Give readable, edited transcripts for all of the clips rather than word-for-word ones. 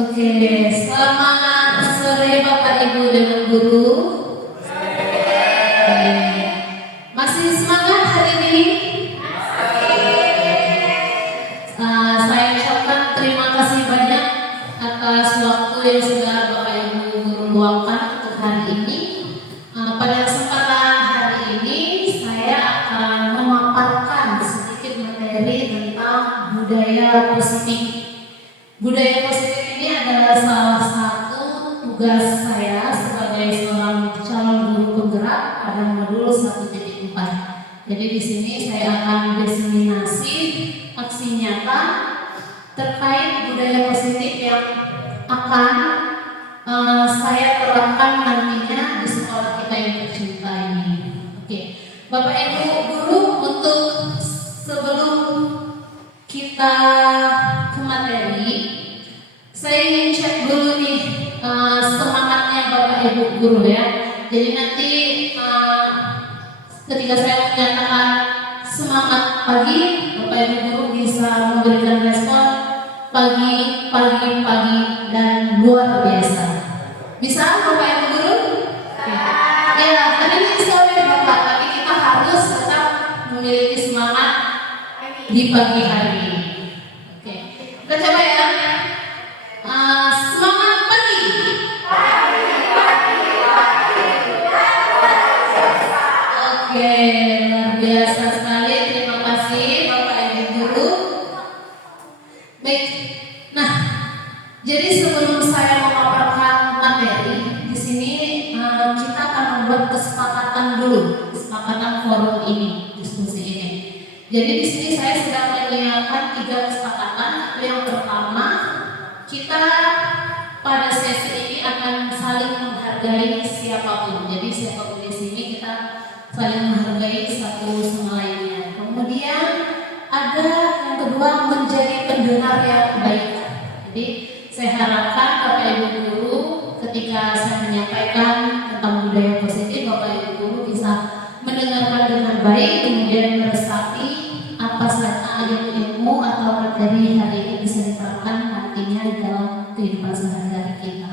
Oke, selamat sore Bapak Ibu dan Guru. Masih semangat hari ini? Saya ucapkan terima kasih banyak atas waktu yang sudah Bapak Ibu Guru luangkan untuk hari ini. Pada kesempatan hari ini saya akan memaparkan sedikit materi tentang budaya positif. Budaya positif ini adalah salah satu tugas saya sebagai seorang calon guru penggerak pada modul 1.4. Jadi di sini saya akan diseminasi aksi nyata terkait budaya positif yang akan saya terapkan nantinya di sekolah kita yang tercinta ini. Oke, Bapak Ibu Guru, untuk sebelum kita ke materi, saya ingin cek dulu nih semangatnya Bapak Ibu Guru ya. Jadi nanti ketika saya menyatakan semangat pagi, Bapak Ibu Guru bisa memberikan respon pagi, dan luar biasa. Bisa Bapak Ibu Guru? Ya, tadi ini sore Bapak, tapi kita harus tetap memiliki semangat di pagi hari. Oke, kita coba ya. Semangat pagi. Oke, luar biasa sekali. Terima kasih Bapak Ibu Guru. Baik. Nah, jadi sebelum saya memaparkan materi di sini, kita akan membuat kesepakatan dulu, kesepakatan forum ini, diskusi ini. Jadi di sini saya sudah menyiapkan 3 kesepakatan. Yang pertama, kita pada sesi ini akan saling menghargai siapapun. Jadi siapapun di sini kita saling menghargai satu sama lainnya. Kemudian ada yang kedua, menjadi pendengar yang baik. Jadi saya harapkan Bapak Ibu Guru ketika saya menyampaikan tentang budaya positif, Bapak Ibu Guru bisa mendengarkan dengan baik, kemudian meresapi apa saja ilmu atau materi hari ini bisa diterapkan nantinya di dalam kehidupan sehari-hari kita.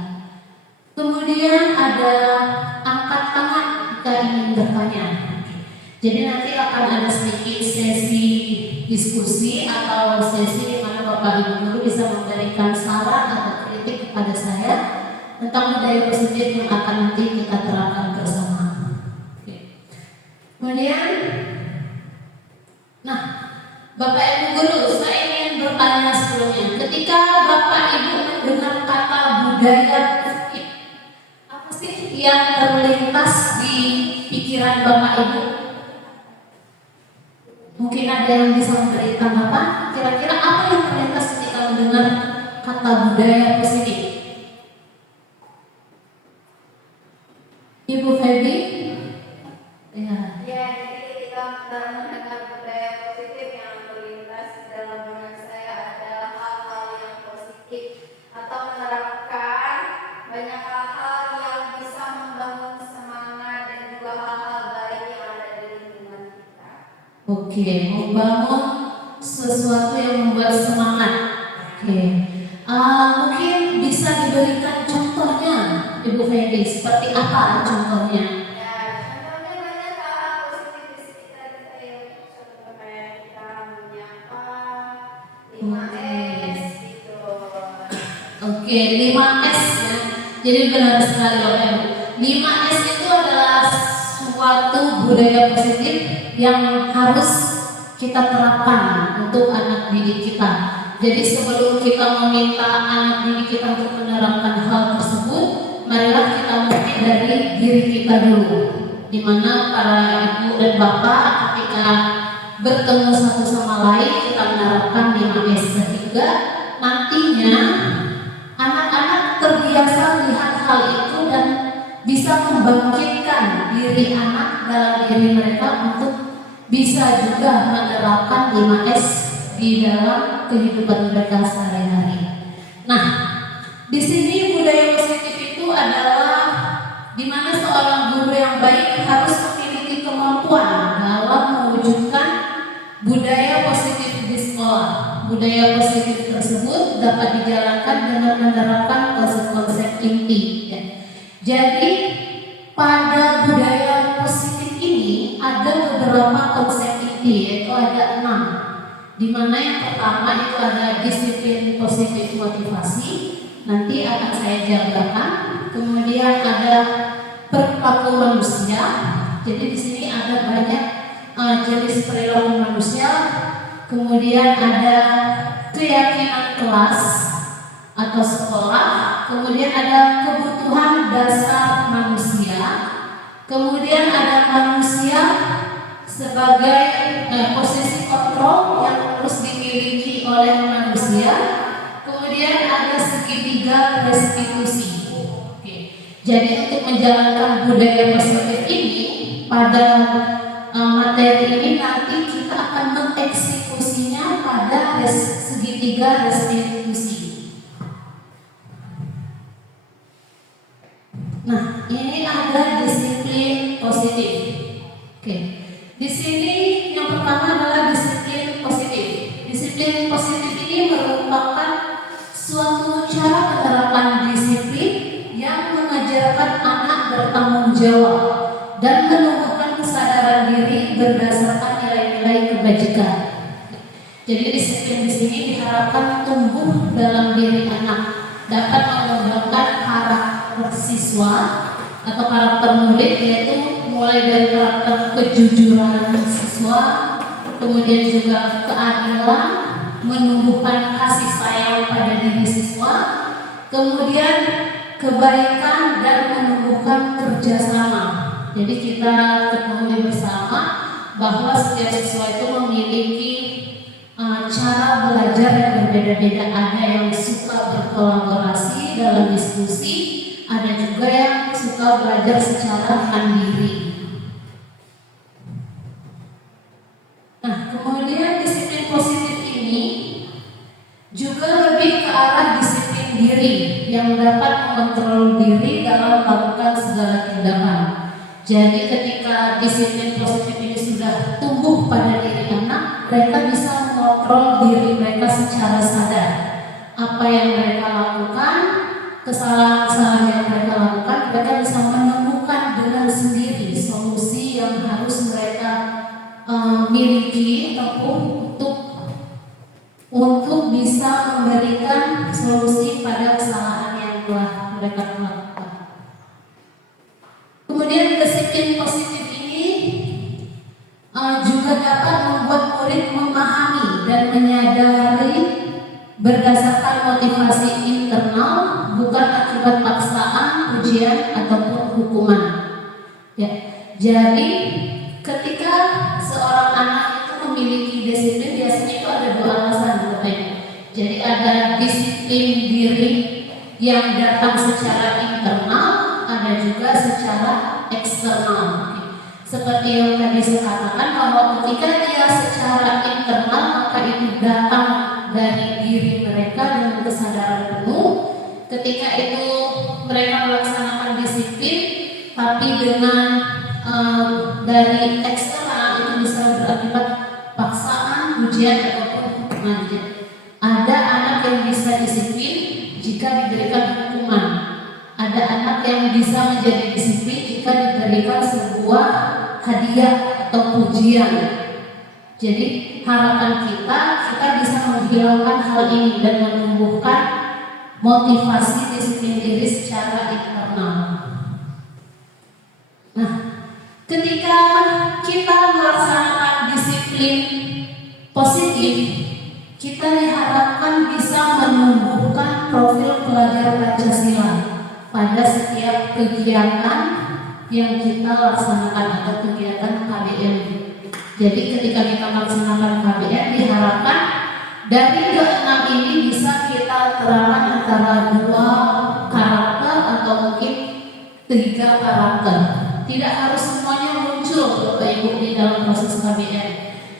Kemudian ada angkat tangan jika ingin bertanya. Jadi nanti akan ada sedikit sesi diskusi atau sesi di mana Bapak Ibu Guru bisa memberikan saran atau kritik kepada saya tentang budaya positif yang akan nanti kita terapkan bersama. Kemudian, nah, Bapak Ibu Guru, saya ingin bertanya sebelumnya. Ketika Bapak Ibu mendengar kata budaya positif, apa sih yang terlintas di pikiran Bapak Ibu? Mungkin ada yang bisa memberi tanggapan. Kira-kira apa yang terlintas ketika mendengar kata budaya positif? Ibu Febi? Ya. Ya, jadi ketika mendengar budaya positif yang terlintas dalam benak saya ada hal-hal yang positif atau menerapkan banyak hal-hal yang bisa membangun semangat dan juga hal-hal baik yang ada di lingkungan kita. Oke, membangun sesuatu yang membuat semangat. Oke, mungkin bisa diberikan contohnya, Ibu Febi, seperti apa contohnya? Oke, 5S ya. Jadi benar sekali Bapak Ibu. 5S itu adalah suatu budaya positif yang harus kita terapkan untuk anak didik kita. Jadi sebelum kita meminta anak didik kita untuk menerapkan hal tersebut, marilah kita mulai dari diri kita dulu. Di mana para ibu dan bapak ketika bertemu satu sama lain, kita menerapkan 5S sehingga nantinya anak-anak terbiasa lihat hal itu dan bisa membangkitkan diri anak dalam diri mereka untuk bisa juga menerapkan 5S di dalam kehidupan mereka sehari-hari. Nah, di sini budaya positif itu adalah di mana seorang guru yang baik harus memiliki kemampuan dalam mewujudkan budaya positif di sekolah. Budaya positif tersebut dapat dijalankan dengan menerapkan konsep-konsep inti. Ya. Jadi pada budaya positif ini ada beberapa konsep inti, yaitu ada 6. Di mana yang pertama itu ada disiplin positif motivasi, nanti akan saya jabarkan. Kemudian ada perilaku manusia. Jadi di sini ada banyak jenis perilaku manusia. Kemudian ada keyakinan kelas atau sekolah. Kemudian ada kebutuhan dasar manusia. Kemudian ada manusia sebagai posisi kontrol yang harus dimiliki oleh manusia. Kemudian ada segitiga restitusi. Oke. Jadi untuk menjalankan budaya positif ini pada materi ini nanti kita akan mengeksekusinya pada segitiga restitusi. Nah, ini ada disiplin positif. Oke. Di sini yang pertama adalah disiplin positif. Disiplin positif ini merupakan suatu cara penerapan disiplin yang mengajarkan anak bertanggung jawab dan menumbuhkan kesadaran diri berdasarkan nilai-nilai kebajikan. Jadi disiplin di sini diharapkan tumbuh dalam diri anak, dapat mengembangkan karakter siswa atau karakter murid, yaitu mulai dari karakter kejujuran siswa, kemudian juga keadilan, menumbuhkan kasih sayang pada diri siswa, kemudian kebaikan dan menumbuhkan kerjasama. Jadi kita ketahui bersama bahwa setiap siswa itu memiliki cara belajar yang berbeda-beda. Ada yang suka berkolaborasi dalam diskusi, ada juga yang suka belajar secara mandiri. Nah, kemudian disiplin positif ini juga lebih ke arah disiplin diri yang dapat mengontrol diri dalam melakukan segala tindakan. Jadi ketika disiplin positif ini sudah tumbuh pada diri anak, mereka bisa mengontrol diri mereka secara sadar. Apa yang mereka lakukan, kesalahan-kesalahan yang mereka lakukan, mereka bisa menemukan dengan sendiri solusi yang harus mereka miliki tempuh untuk bisa memberikan solusi pada kesalahan yang telah mereka lakukan. Kemudian disiplin positif ini juga dapat membuat murid memahami dan menyadari berdasarkan motivasi internal, bukan akibat paksaan, ujian ataupun hukuman. Ya, jadi ketika seorang anak itu memiliki disiplin, biasanya itu ada 2 alasan. Jadi ada disiplin diri yang datang secara internal, ada juga secara eksternal. Seperti yang tadi saya katakan, bahwa ketika dia secara internal, maka itu datang dari diri mereka dengan kesadaran penuh. Ketika itu mereka melaksanakan disiplin, tapi dengan dari eksternal, itu bisa berakibat paksaan, ujian ataupun hukuman. Ada anak yang bisa disiplin jika diberikan hukuman. Ada anak yang bisa menjadi disiplin jika diberikan sebuah hadiah atau pujian. Jadi harapan kita bisa menghilangkan hal ini dan menumbuhkan motivasi disiplin diri secara internal. Nah, ketika kita melaksanakan disiplin positif, kita diharapkan bisa menumbuhkan profil pelajar Pancasila pada setiap kegiatan yang kita laksanakan atau kegiatan KBM. Jadi ketika kita melaksanakan KBM diharapkan dari keenam ini bisa kita terapkan antara 2 karakter atau mungkin 3 karakter. Tidak harus semuanya muncul Bapak Ibu di dalam proses KBM.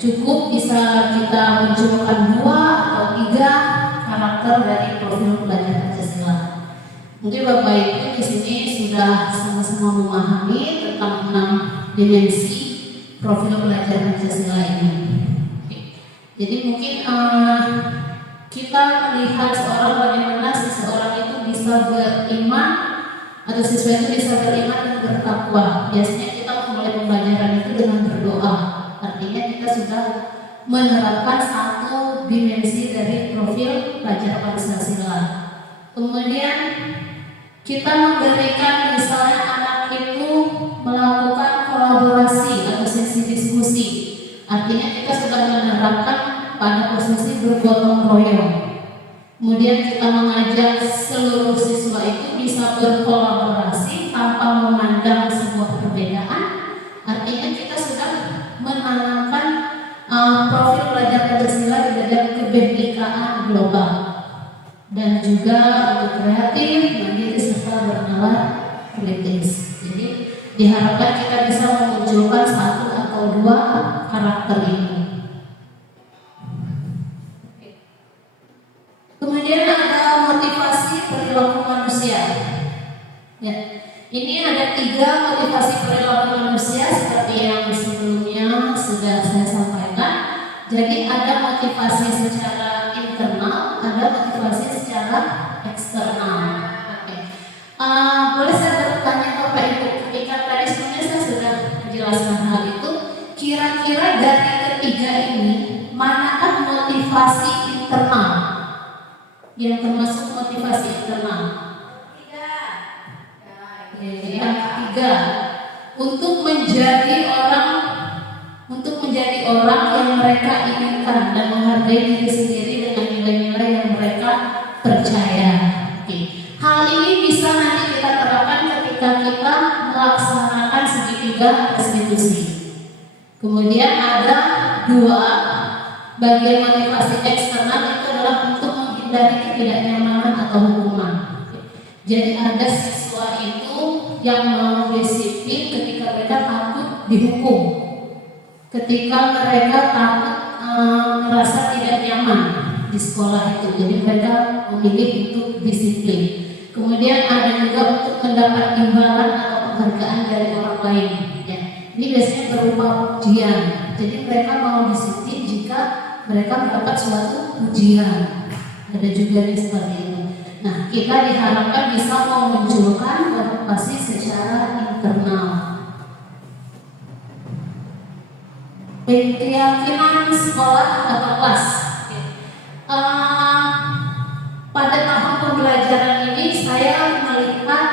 Cukup bisa kita munculkan 2 atau 3 karakter dari profil pelajar Pancasila. Mungkin Bapak Ibu di sini sudah sama-sama memahami tentang 6 dimensi profil pelajar Pancasila ini. Jadi mungkin kita melihat bagaimana seseorang itu bisa beriman atau siswa itu bisa beriman dan bertakwa. Biasanya kita mulai pembelajaran itu dengan berdoa. Artinya kita sudah menerapkan 1 dimensi dari profil pelajar Pancasila. Kemudian kita memberikan misalnya anak itu melakukan kolaborasi atau sesi diskusi. Artinya kita sudah menerapkan pada posisi bergotong royong. Kemudian kita mengajak seluruh siswa itu bisa berkolaborasi tanpa memandang sebuah perbedaan. Artinya kita sudah menanamkan profil pelajar Pancasila di dalam kebinekaan global dan juga untuk kreatif, mandiri serta bernalar kritis. Jadi diharapkan kita bisa memunculkan 1 atau 2 karakter ini. Kemudian ada motivasi perilaku manusia. Ya, ini ada 3 motivasi perilaku manusia seperti yang sebelumnya sudah saya sampaikan. Jadi ada motivasi secara internal, ada motivasi secara eksternal. Boleh saya bertanya Bapak Ibu, ketika tadi sebenarnya saya sudah menjelaskan hal itu, kira-kira dari ketiga ini manakah motivasi internal yang termasuk motivasi internal? Yang ketiga, untuk menjadi orang yang mereka inginkan dan menghargai diri sendiri dengan nilai-nilai yang mereka percaya. Hal ini bisa nanti kita terapkan ketika kita melaksanakan segitiga restitusi. Kemudian ada 2 bagian motivasi eksternal, itu adalah untuk menghindari ketidaknyamanan atau hukuman. Jadi ada siswa itu yang mau disiplin ketika mereka takut dihukum, ketika mereka takut merasa tidak nyaman di sekolah itu. Jadi mereka memilih untuk disiplin. Kemudian ada juga untuk mendapat imbalan atau penghargaan dari orang lain. Ya. Ini biasanya berupa ujian. Jadi mereka mau disiplin jika mereka mendapat suatu ujian. Ada juga nih seperti itu. Nah, kita diharapkan bisa memunculkan motivasi secara internal. Keyakinan sekolah atau kelas. Pada tahun pembelajaran ini saya melihat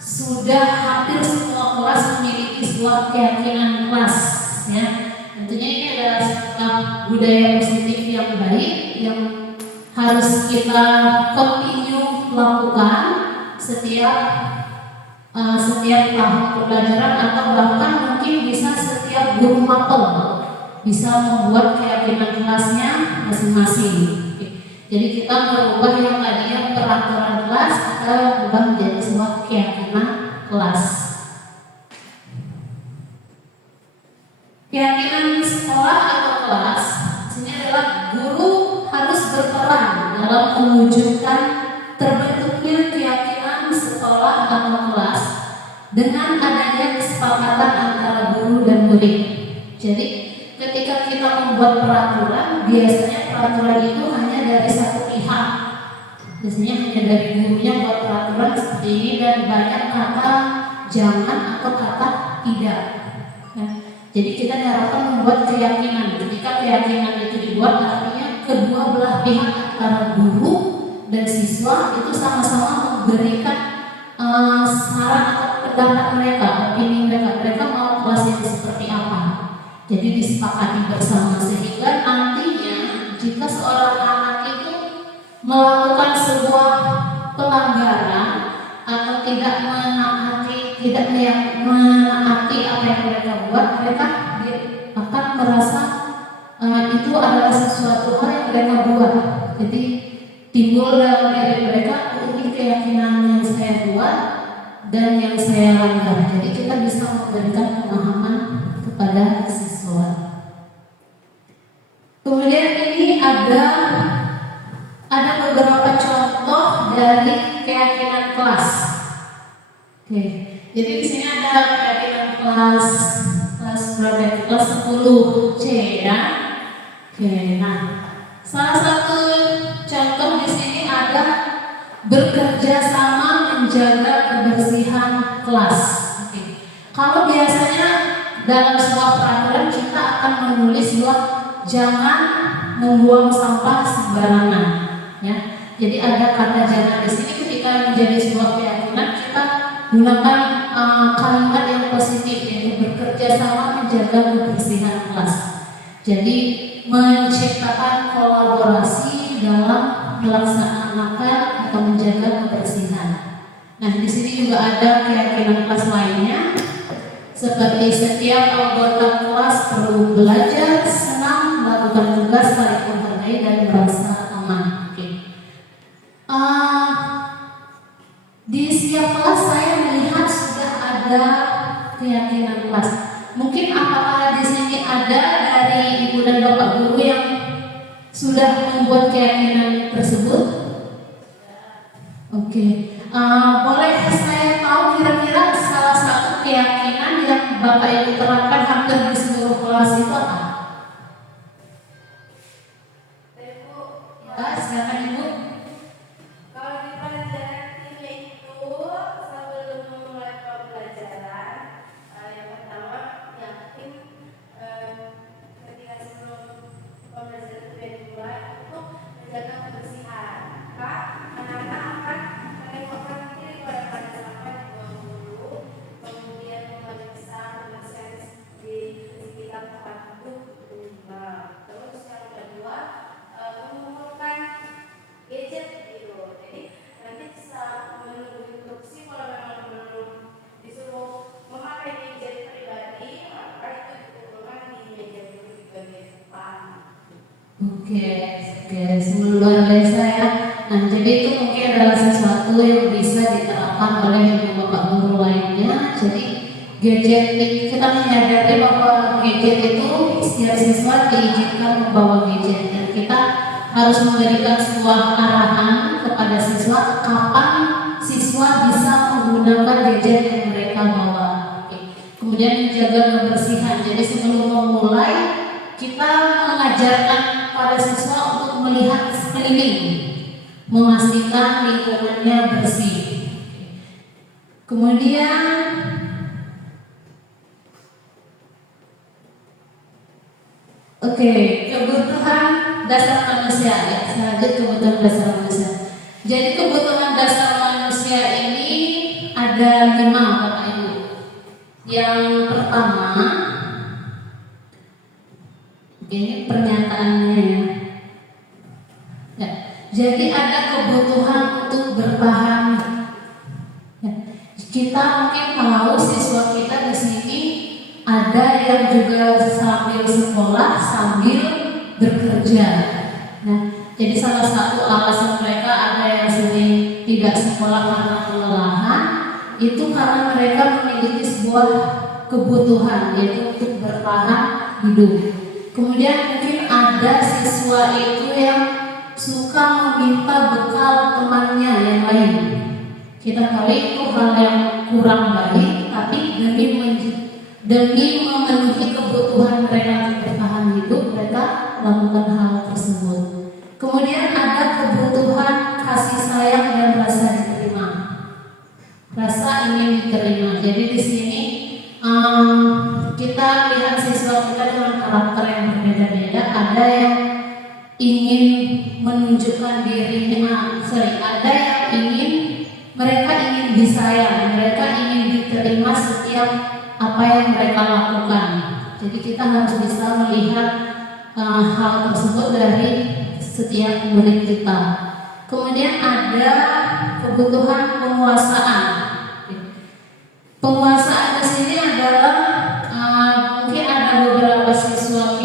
sudah hampir semua kelas memiliki sebuah keyakinan kelas. Ya, tentunya ini adalah sebuah budaya positif yang baik yang harus kita continue lakukan setiap tahun pembelajaran, atau bahkan mungkin bisa setiap guru mapel bisa membuat keyakinan kelasnya masing-masing. Jadi kita merubah yang tadinya peraturan kelas, kita ubah menjadi sebuah keyakinan kelas. Keyakinan sekolah atau kelas ini adalah guru harus berperan dalam mewujudkan terbentuknya keyakinan sekolah atau kelas dengan adanya kesepakatan antara guru dan murid. Jadi ketika kita membuat peraturan, biasanya peraturan itu hanya dari satu pihak. Biasanya hanya dari gurunya buat peraturan seperti ini dan banyak kata jangan atau kata tidak. Nah, jadi kita diharapkan membuat keyakinan. Ketika keyakinan itu dibuat, artinya kedua belah pihak antara guru dan siswa itu sama-sama memberikan saran atau pendapat mereka, opini mereka. Mereka mau kelas yang seperti apa. Jadi disepakati bersama, sehingga nantinya jika seorang anak itu melakukan sebuah pelanggaran atau tidak menaati apa yang mereka buat, mereka akan merasa itu adalah sesuatu hal yang mereka buat. Jadi timbul dalam diri mereka, ini keyakinan yang saya buat dan yang saya langgar. Jadi kita bisa memberikan pemahaman kepada siswa. Kemudian ini ada beberapa contoh dari keyakinan kelas. Oke, jadi di sini ada keyakinan kelas berapa? Kelas 10C ya. Oke, nah salah satu contoh di sini ada bekerja sama menjaga kebersihan kelas. Oke. Kalau biasanya dalam sebuah peraturan kita akan menulis bahwa jangan membuang sampah sembarangan, ya. Jadi ada kata jangan di sini ketika menjadi sebuah keyakinan kita gunakan kalimat yang positif, yaitu bekerja sama menjaga kebersihan kelas. Jadi menciptakan kolaborasi dalam melaksanakan atau menjaga kebersihan. Nah, di sini juga ada keyakinan kelas lainnya, seperti setiap anggota kelas perlu belajar, senang, melakukan tugas, saling menghargai dan merasa aman. Oke. Di setiap kelas saya melihat sudah ada keyakinan kelas. Mungkin apakah di sini ada dari ibu dan bapak guru yang sudah membuat keyakinan tersebut? Oke. Boleh saya tahu kira-kira salah satu keyakinan yang bapak ibu terapkan hampir di seluruh kelas itu apa? Ya, silakan ibu. Kalau di pelajaran kimia itu sebelum memulai pembelajaran, yang pertama yakin ketika sebelum pembelajaran itu dimulai untuk menjaga kebersihan. Kak, anak-anak akan menengokkan diri pada sampah dibuang dulu, kemudian memeriksa kebersihan di sekitar tempat duduk. Nah, terus yang kedua mengumpulkan gadget gitu. Jadi nanti bisa menunggu instruksi kalau memang belum disuruh memakai gadget pribadi, maka itu dikumpulkan di meja dulu di bagian depan. Oke, luar biasa ya. Nah, jadi itu mungkin adalah sesuatu yang bisa diterapkan oleh ibu bapak guru lainnya. Jadi gadget, kita menyadari bahwa gadget itu setiap siswa diizinkan membawa gadget, dan kita harus memberikan sebuah arahan kepada siswa kapan siswa bisa menggunakan gadget yang mereka bawa. Oke. Kemudian menjaga kebersihan. Jadi sebelum memulai kita mengajarkan pada siswa untuk melihat sekeliling, memastikan lingkungannya bersih. Kemudian kebutuhan dasar manusia ya. Selanjutnya kebutuhan dasar manusia. Jadi kebutuhan dasar manusia ini ada 5 Bapak Ibu. Yang pertama, ini pernyataannya ya. Jadi ada kebutuhan untuk bertahan. Ya. Kita mungkin tahu siswa kita di sini ada yang juga sambil sekolah sambil bekerja. Nah, jadi salah satu alasan mereka ada yang sering tidak sekolah karena kelelahan, itu karena mereka memiliki sebuah kebutuhan, yaitu untuk bertahan hidup. Kemudian mungkin ada siswa itu yang suka meminta bekal temannya yang lain. Kita tahu itu hal yang kurang baik, tapi demi memenuhi kebutuhan mereka untuk bertahan hidup, mereka melakukan hal tersebut. Kemudian ada kebutuhan kasih sayang dan rasa diterima, rasa ingin diterima. Jadi di sini kita lihat siswa kita dengan karakter yang berbeda-beda. Ada yang ingin menunjukkan dirinya, ada yang mereka ingin disayang, mereka ingin diterima setiap apa yang mereka lakukan. Jadi kita harus bisa melihat hal tersebut dari setiap murid kita. Kemudian ada kebutuhan penguasaan. Penguasaan di sini adalah mungkin ada beberapa siswa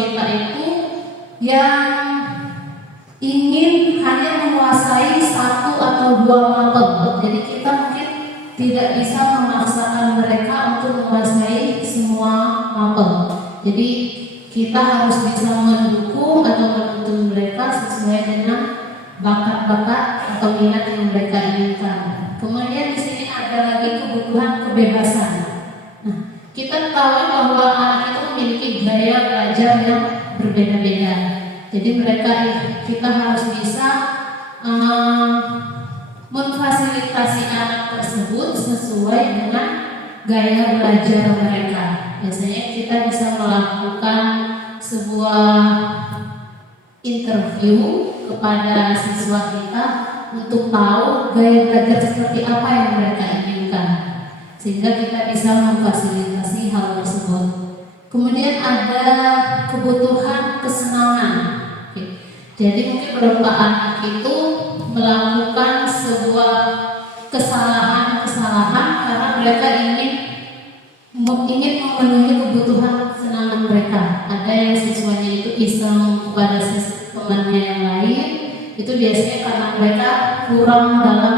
yang ingin hanya menguasai satu atau dua mapel. Jadi kita mungkin tidak bisa memaksakan mereka untuk menguasai semua mapel. Jadi kita harus bisa mendukung atau menuntun mereka sesuai dengan bakat-bakat atau minat yang mereka inginkan. Kemudian di sini ada lagi kebutuhan kebebasan. Nah, kita tahu bahwa anak itu memiliki gaya belajar yang berbeda-beda. Jadi kita harus bisa memfasilitasi anak tersebut sesuai dengan gaya belajar mereka. Biasanya kita bisa melakukan sebuah interview kepada siswa kita untuk tahu gaya belajar seperti apa yang mereka inginkan, sehingga kita bisa memfasilitasi hal tersebut. Kemudian ada kebutuhan kesenangan. Jadi mungkin beberapa anak itu melakukan sebuah kesalahan karena mereka ingin memenuhi kebutuhan kesenangan mereka. Ada yang siswanya itu iseng kepada temannya yang lain, itu biasanya karena mereka kurang dalam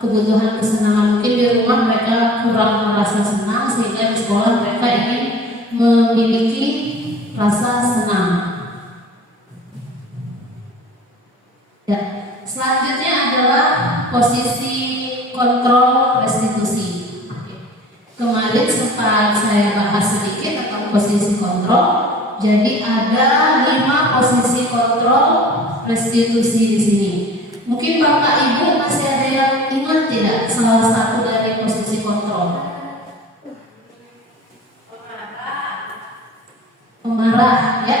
kebutuhan kesenangan. Mungkin di rumah mereka kurang merasa senang, sehingga di sekolah mereka ingin memiliki rasa senang. Ya, selanjutnya adalah posisi kontrol restitusi. Kemarin sempat saya bahas sedikit tentang posisi kontrol. Jadi ada 5 posisi kontrol restitusi di sini. Mungkin Bapak Ibu masih ada yang ingat tidak salah satu dari posisi kontrol? Pemarah, ya.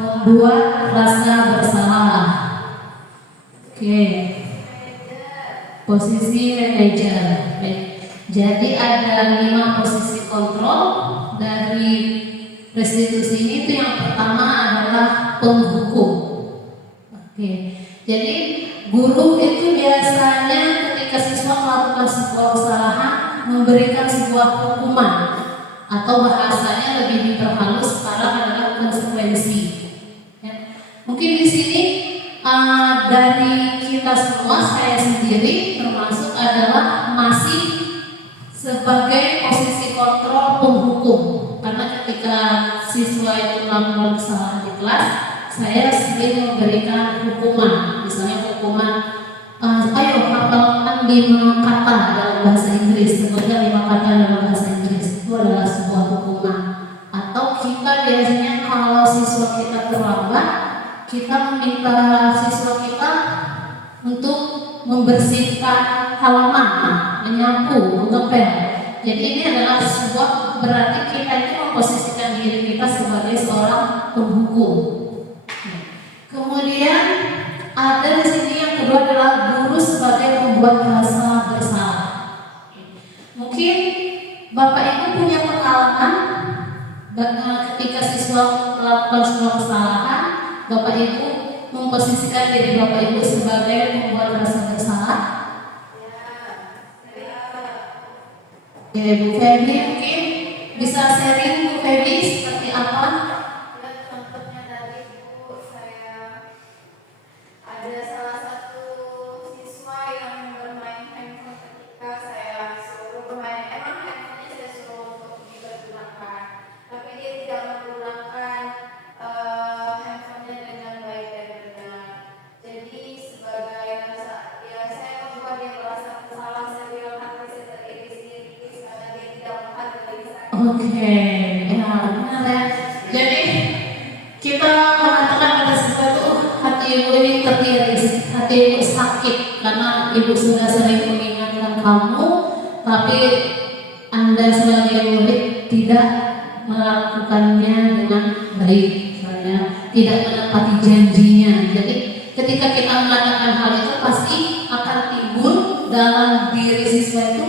Membuat rasa bersalah. Oke. Posisi manajer. Jadi ada 5 posisi kontrol dari restitusi ini. Itu yang pertama adalah penghukum. Oke. Jadi guru itu biasanya ketika siswa melakukan sebuah kesalahan memberikan sebuah hukuman, atau bahasanya lebih diperhalus sekarang adalah konsekuensi. Mungkin di sini dari kita semua, saya sendiri termasuk adalah masih sebagai posisi kontrol penghukum, karena ketika siswa itu melakukan kesalahan di kelas, saya sering memberikan hukuman. Misalnya hukuman, ayo hafalkan 5 kata dalam bahasa Inggris, sebutkan 5 kata dalam bahasa Inggris. Itu adalah sebuah hukuman. Atau kita biasanya kalau siswa kita terlambat, kita meminta siswa kita untuk membersihkan halaman, menyapu, ngepel. Jadi ini adalah sebuah, berarti kita itu memposisikan diri kita sebagai seorang penghukum. Kemudian ada di sini yang kedua adalah guru sebagai pembuat rasa bersalah. Mungkin Bapak Ibu punya pengalaman ketika siswa melakukan sebuah kesalahan, Bapak Ibu memposisikan diri Bapak Ibu sebagai pembuat rasa bersalah. Oke, Bu Feby mungkin bisa sharing, Bu Feby, seperti apa? Ya, contohnya tadi Bu, saya ada salah satu siswa yang bermain handphone ketika saya suruh bermain. Emang handphonenya saya suruh untuk dipergunakan, tapi dia tidak menggunakan handphonenya dengan baik dan benar. Jadi sebagai ya saya membuat dia merasa bersalah, saya bilang hati saya teriris-iris karena dia tidak menghargai saya. Oke, ya benar ya. Jadi kita mengatakan pada sesuatu, hati ibu ini teriris, hati ibu sakit karena ibu sudah sering mengingatkan kamu, tapi Anda sebagai murid tidak melakukannya dengan baik, misalnya tidak menepati janjinya. Jadi ketika kita mengatakan hal itu, pasti akan timbul dalam diri siswa itu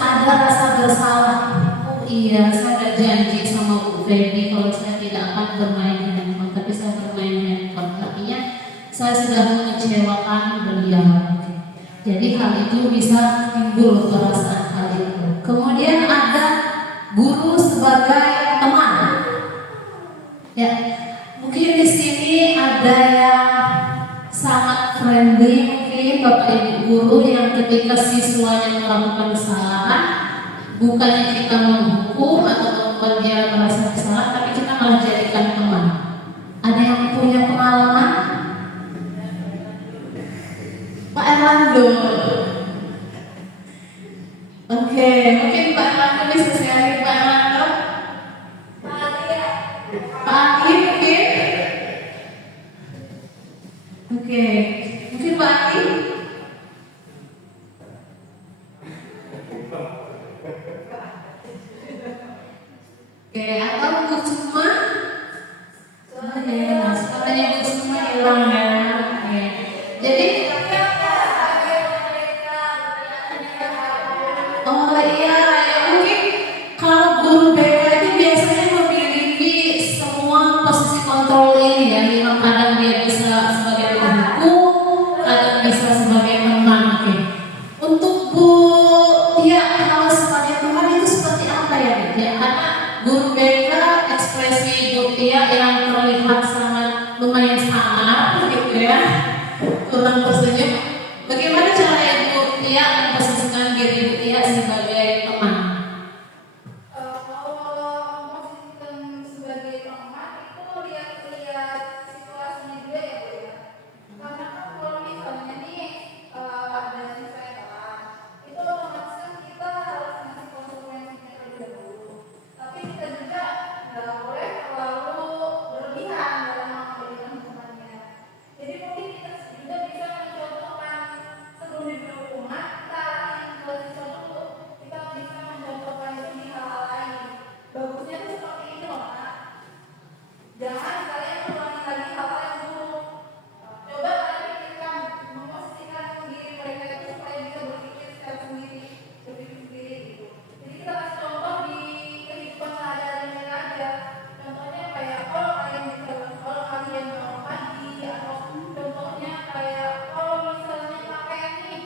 ada rasa bersalah. Oh iya, saya ada janji sama Bu Feby kalau saya tidak akan bermain handphone, tapi saya bermain handphone. Artinya saya sudah mengecewakan beliau. Jadi hal itu bisa timbul perasaan hal itu. Kemudian ada guru sebagai teman. Ya, mungkin di sini ada yang sangat friendly, mungkin Bapak Ibu guru yang ketika siswanya melakukan kesalahan, bukannya kita menghukum atau membuat dia merasa bersalah, tapi kita malah jadikan teman. Ada yang punya pengalaman? Pak Erlando. Oke, mungkin Pak Erlando bisa sharing. Pak Erlando. Pak Adi mungkin. Oke, mungkin Pak Adi. Oke, atau Bu Sukma. Oh ya, suaranya Bu Sukma hilang ya. Oke. Jadi oh iya, ya mungkin kalau guru BK itu biasanya memiliki semua posisi kontrol ini ya. Kadang dia bisa sebagai penghukum, kadang bisa sebagai teman. Oke. Untuk Bu Tia, kalau sebagai teman itu seperti apa ya? Ya, karena guru BK ekspresi Bu Tia yang terlihat sangat lumayan sangar gitu ya, kurang tersenyum. Bagaimana cara Ibu Tia memposisikan diri Ibu Tia sebagai teman? Kalau memposisikan sebagai teman itu lihat-lihat situasinya juga ya Bu ya. Karena kan kalau misalnya nih ada siswa yang kalah, itu otomatis kan kita harus ngasih konsekuensinya terlebih dahulu. Tapi kita juga nggak boleh terlalu berlebihan dalam memberikan hukumannya. Jadi mungkin kita juga bisa mencontohkan sebelum diberi hukuman, kita arahin ke siswa dulu. Kita bisa mencontohkan itu di hal-hal lain. Bagusnya tuh seperti ini loh, Kak. Jangan kalian ulangi lagi hal-hal yang buruk. Coba kalian pikirkan, memposisikan diri mereka itu supaya bisa berpikir secara sendiri, berpikir sendiri gitu. Jadi kita kasih contoh di kehidupan sehari-hari mereka aja. Contohnya kayak kalau kalian bisa, kalau kalian bangun pagi, atau contohnya kayak kalau misalnya pakaian nih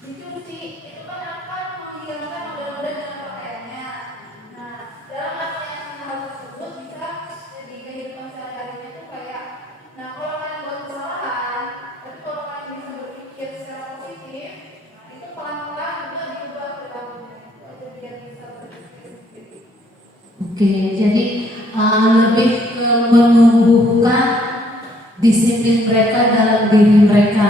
dicuci, itu kan akan menghilangkan noda-noda dalam pakaiannya. Nah, dalam melaksanakan hal tersebut bisa jadi kehidupan sehari-harinya tuh kayak, nah kalau kalian buat kesalahan, tapi kalau kalian bisa berpikir secara positif, nah itu pelan-pelan juga diubah perilakunya. Itu biar bisa berpikir sendiri. Oke, jadi lebih ke menumbuhkan disiplin mereka dalam diri mereka,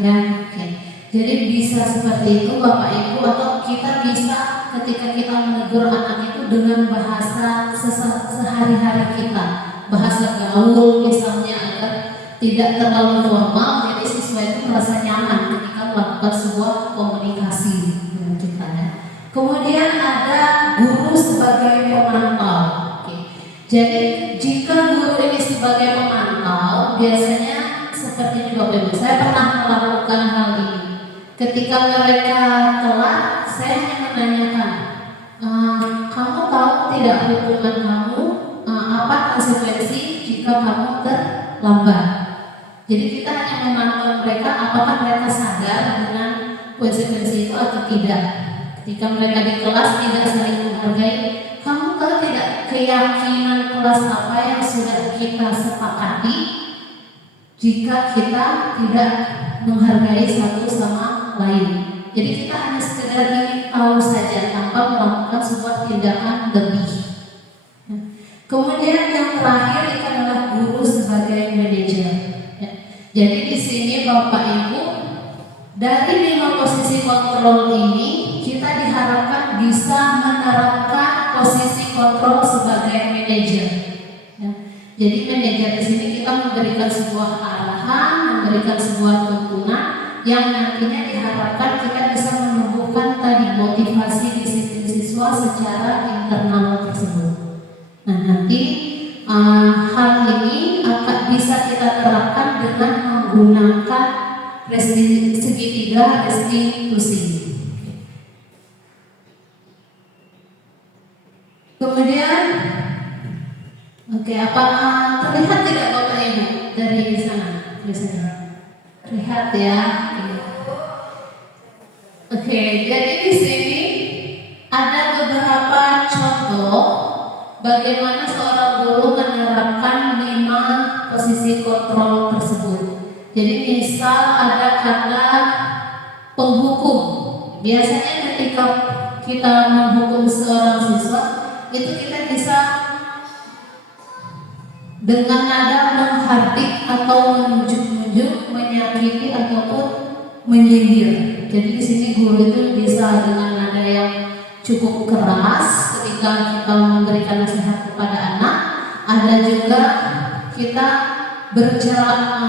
ya. Oke. Jadi bisa seperti itu Bapak Ibu, atau kita bisa ketika kita menegur anak itu dengan bahasa sehari-hari kita, bahasa gaul misalnya, agar tidak terlalu formal, jadi siswa itu merasa nyaman ketika melakukan sebuah komunikasi dengan kita, ya. Kemudian ada guru sebagai pemantau. Oke. Jadi jika guru ini sebagai pemantau, biasanya seperti ini Bapak Ibu. Saya pernah melakukan hal ini. Ketika mereka telat, saya hanya menanyakan, kamu tahu tidak hukuman kamu, apa konsekuensi jika kamu terlambat? Jadi kita hanya memantau mereka apakah mereka sadar dengan konsekuensi itu atau tidak. Ketika mereka di kelas tidak saling menghargai, kamu tahu tidak keyakinan kelas apa yang sudah kita sepakati jika kita tidak menghargai satu sama lain. Jadi kita hanya sekedar ingin tahu saja tanpa melakukan sebuah tindakan lebih. Kemudian yang terakhir itu adalah guru sebagai manajer. Jadi di sini Bapak Ibu, dari 5 posisi kontrol ini kita diharapkan bisa menerapkan posisi kontrol sebagai manajer. Jadi manajer di sini kita memberikan sebuah arahan, memberikan sebuah tuntunan yang nantinya diharapkan kita bisa menumbuhkan tadi motivasi disiplin siswa secara internal tersebut. Nah nanti hal ini akan bisa kita terapkan dengan menggunakan segitiga restitusi. Kemudian, oke, apa terlihat tidak Bapak Ibu dari sana? Biasanya terlihat ya. Oke, jadi di sini bagaimana seorang guru menerapkan 5 posisi kontrol tersebut. Jadi misal ada kata penghukum. Biasanya ketika kita menghukum seorang siswa, itu kita bisa dengan nada menghardik atau menunjuk-nunjuk, menyakiti ataupun menyindir. Jadi di sini guru itu bisa dengan nada yang cukup keras ketika kita memberikan nasihat kepada anak. Ada juga kita berjalan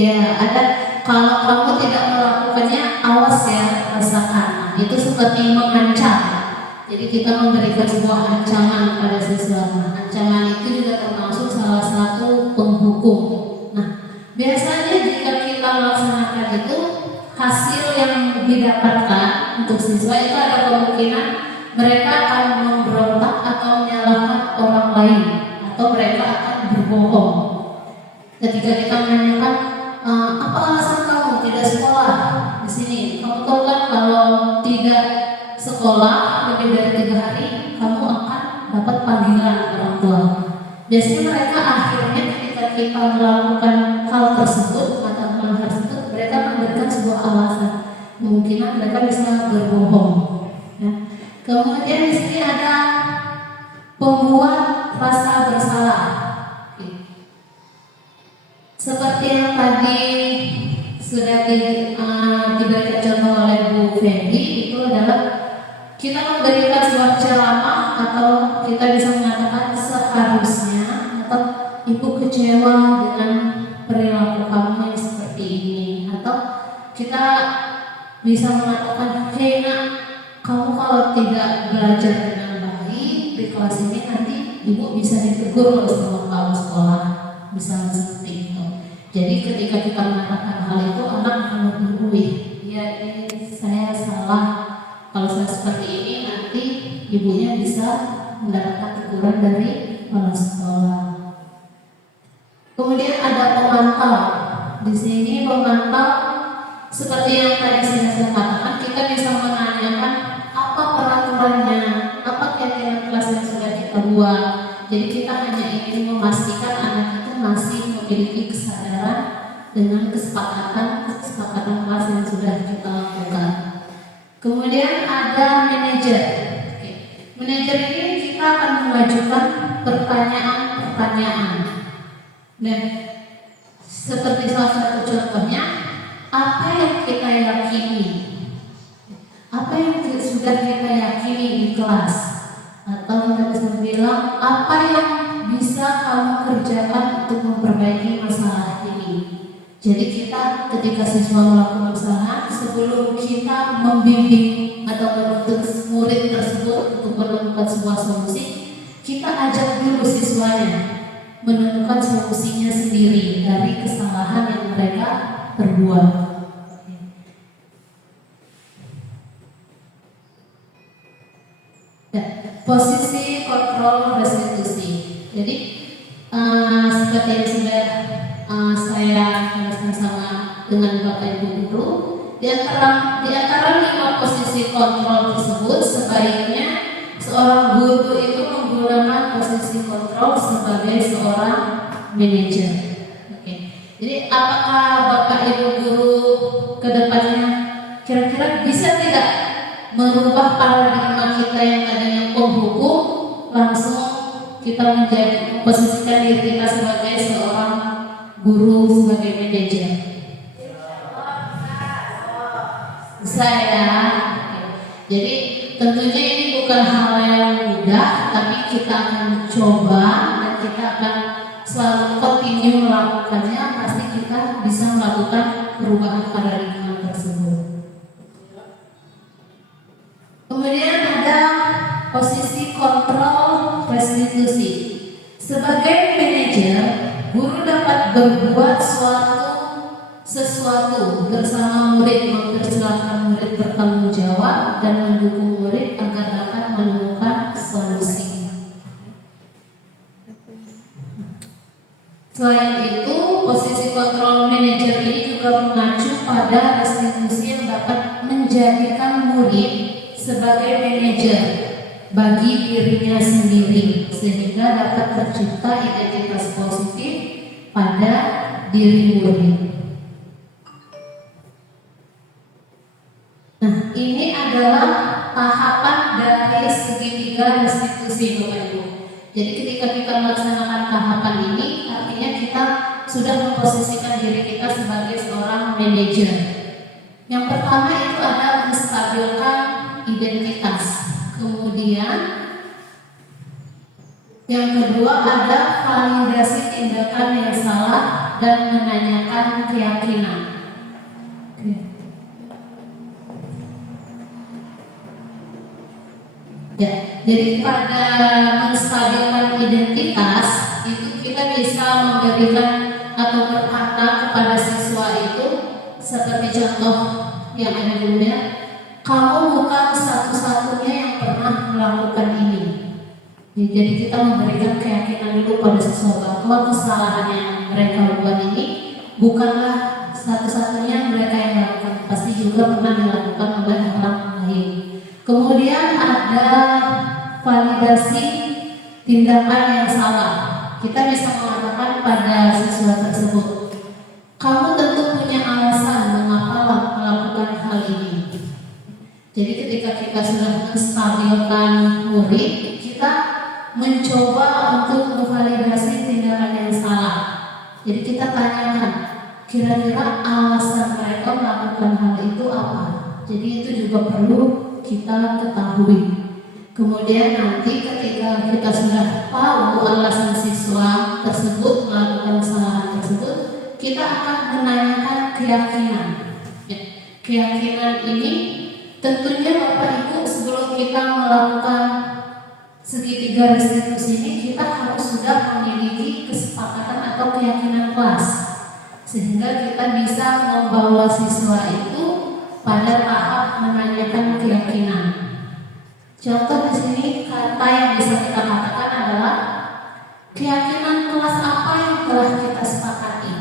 ya, ada kalau kamu tidak melakukannya, awas ya, rasakan. Itu seperti mengancam. Jadi kita memberikan sebuah ancaman pada siswa. Ancaman itu juga termasuk salah satu penghukum. Nah, biasanya jika kita melaksanakan itu, hasil yang didapatkan untuk siswa itu ada kemungkinan mereka akan memberontak atau menyalahkan orang lain, atau mereka akan berbohong. Ketika kita menanyakan, apa alasan kamu tidak sekolah di sini? Kamu tahu kan kalau tidak sekolah lebih dari 3 hari, kamu akan dapat panggilan orang tua. Biasanya mereka akhirnya ketika kita melakukan hal tersebut atau hal tersebut, mereka memberikan sebuah alasan. Kemungkinan mereka bisa berbohong. Ya. Kemudian di sini ada pembuat rasa bersalah. Seperti yang tadi sudah diberikan contoh oleh Bu Fendi, itu adalah kita memberikan sebuah ceramah atau kita bisa mengatakan seharusnya, atau ibu kecewa dengan perilaku kamu yang seperti ini, atau kita bisa mengatakan, hei nak, kamu kalau tidak belajar dengan baik di kelas ini, nanti ibu bisa ditegur kalau kamu sekolah, misalnya seperti itu. Jadi ketika kita mengatakan hal itu, anak akan berpikir, ya ini saya salah, kalau saya seperti ini nanti ibunya bisa mendapatkan teguran dari kepala sekolah. Kemudian ada pemantau. Di sini pemantau seperti yang tadi saya katakan, kita bisa menanyakan apa peraturannya, apa kegiatan kelas yang sudah kita buat. Jadi kita hanya ingin memastikan anak itu masih memiliki kesadaran dengan kesepakatan kelas yang sudah kita lakukan. Kemudian ada manajer. Manajer ini kita akan mengajukan pertanyaan-pertanyaan. Dan seperti salah satu contohnya, apa yang kita yakini? Apa yang sudah kita yakini di kelas? Atau kita bisa bilang, apa yang bisa kamu kerjakan untuk memperbaiki masalah ini? Jadi kita ketika siswa melakukan kesalahan, sebelum kita membimbing atau menuntut murid tersebut untuk menemukan sebuah solusi, kita ajak dulu siswanya menemukan solusinya sendiri dari kesalahan yang mereka perbuat. Ya, posisi kontrol restitusi. Jadi seperti yang sudah saya jelaskan sama dengan Bapak Ibu Guru, di antara 5 posisi kontrol tersebut, sebaiknya seorang guru itu menggunakan posisi kontrol sebagai seorang manajer. Oke. Jadi apakah Bapak Ibu Guru kedepannya kira-kira bisa tidak merubah paradigma kita yang tadinya penghukum, langsung kita menjadi posisikan diri kita sebagai seorang guru, sebagai manajer? Saya. Jadi tentunya ini bukan hal yang mudah, tapi kita akan coba dan kita akan selalu continue melakukannya. Pasti kita bisa melakukan perubahan paradigma tersebut. Kemudian ada posisi kontrol restitusi. Sebagai manajer, guru dapat berbuat sesuatu bersama murid, mempersilahkan murid bertanggung jawab dan mendukung murid agar dapat menemukan solusi. Selain itu, posisi kontrol manajer ini juga mengacu pada restitusi yang dapat menjadikan murid sebagai manajer bagi dirinya sendiri sehingga dapat tercipta identitas positif pada diri murid. Nah, ini adalah tahapan dari segitiga restitusi Bapak Ibu. Jadi ketika kita melaksanakan tahapan ini, artinya kita sudah memposisikan diri kita sebagai seorang manajer. Yang pertama itu ada menstabilkan identitas. Kemudian yang kedua ada validasi tindakan yang salah dan menanyakan keyakinan. Oke. Ya, jadi pada menstabilkan identitas itu kita bisa memberikan atau berkata kepada siswa itu seperti contoh yang ada dulunya, kamu bukan satu-satunya yang pernah melakukan ini. Ya, jadi kita memberikan keyakinan dulu pada siswa bahwa kesalahan yang mereka buat ini bukanlah satu-satunya mereka yang melakukan, pasti juga pernah dilakukan oleh orang lain. Kemudian ada validasi tindakan yang salah. Kita bisa mengatakan pada siswa tersebut, kamu tentu punya alasan mengapa melakukan hal ini. Jadi ketika kita sudah menstabilkan murid, kita mencoba untuk memvalidasi tindakan yang salah. Jadi kita tanyakan, kira-kira alasan mereka melakukan hal itu apa? Jadi itu juga perlu kita ketahui. Kemudian nanti ketika kita sudah tahu alasan siswa tersebut melakukan kesalahan tersebut, kita akan menanyakan keyakinan. Ya, keyakinan ini tentunya Bapak Ibu sebelum kita melakukan segitiga restitusi ini, kita harus sudah memiliki kesepakatan atau keyakinan kelas sehingga kita bisa membawa siswa itu pada tahap menanyakan keyakinan. Contoh di sini kata yang bisa kita katakan adalah keyakinan kelas apa yang telah kita sepakati.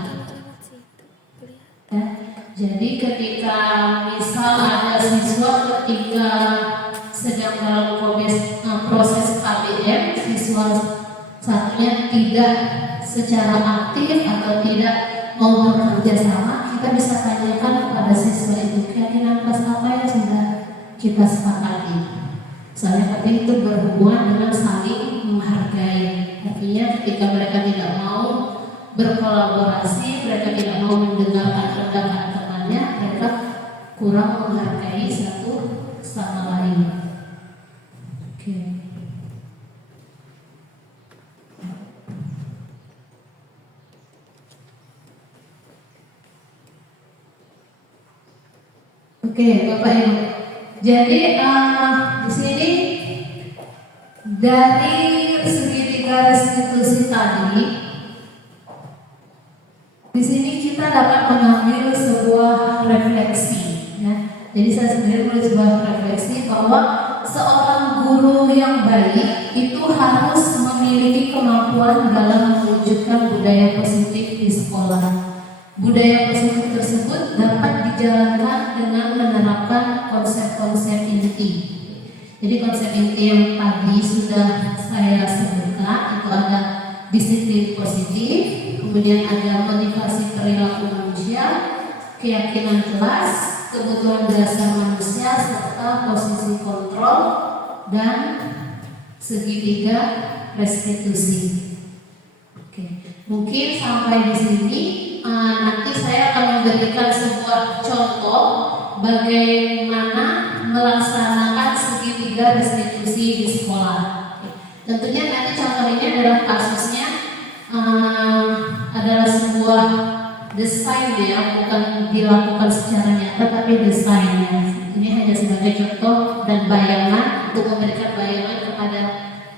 Ya, jadi ketika misal ada siswa ketika sedang dalam proses KBM, siswa satunya tidak secara aktif atau tidak mau bekerja sama, kita bisa tanyakan kepada siswa itu keyakinan kelas apa yang sudah kita sepakati. Soalnya tapi itu berhubungan dengan saling menghargai. Artinya ketika mereka tidak mau berkolaborasi, mereka tidak mau mendengarkan pendapat temannya, mereka kurang menghargai satu sama lain. Oke. Oke, Bapak Ibu. Jadi di sini dari segitiga restitusi tadi, di sini kita dapat mengambil sebuah refleksi. Ya. Jadi saya sendiri menulis sebuah refleksi bahwa seorang guru yang baik itu harus memiliki kemampuan dalam mewujudkan budaya positif di sekolah. Budaya positif tersebut dapat dijalankan dengan menerapkan konsep-konsep inti. Jadi konsep inti yang tadi sudah saya sebutkan itu ada disiplin positif, kemudian ada motivasi perilaku manusia, keyakinan kelas, kebutuhan dasar manusia, serta posisi kontrol dan segitiga restitusi. Oke, mungkin sampai di sini. Nanti saya akan memberikan sebuah contoh bagaimana melaksanakan segitiga restitusi di sekolah. Tentunya nanti contoh ini adalah kasusnya adalah sebuah desain ya, bukan dilakukan secara nyata tapi desainnya. Ini hanya sebagai contoh dan bayangan untuk memberikan bayangan kepada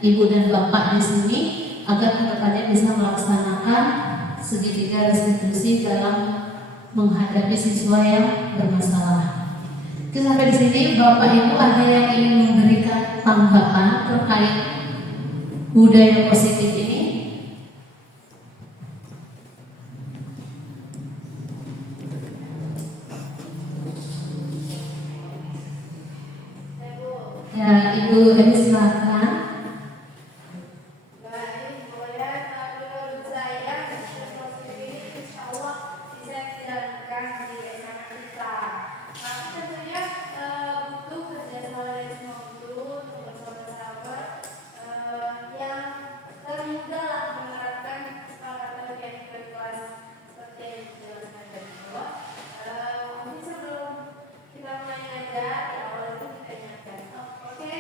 ibu dan bapak di sini agar kedepannya bisa melaksanakan segitiga restitusi dalam menghadapi siswa yang bermasalah. Oke, sampai di sini Bapak Ibu ada yang ingin memberikan tanggapan terkait budaya positif ini? Ya, Ibu Eni silakan. Baik, boleh. Menurut saya sistem positif ini insya Allah bisa dijalankan di SMA kita. Tapi tentunya butuh kerjasama dari semua guru, teman-teman yang termudah menerapkan kesepakatan yang berkelas seperti yang dijelaskan dari bawah. Mungkin sebelum kita mulai ngajar, di awal itu kita ingatkan, oke,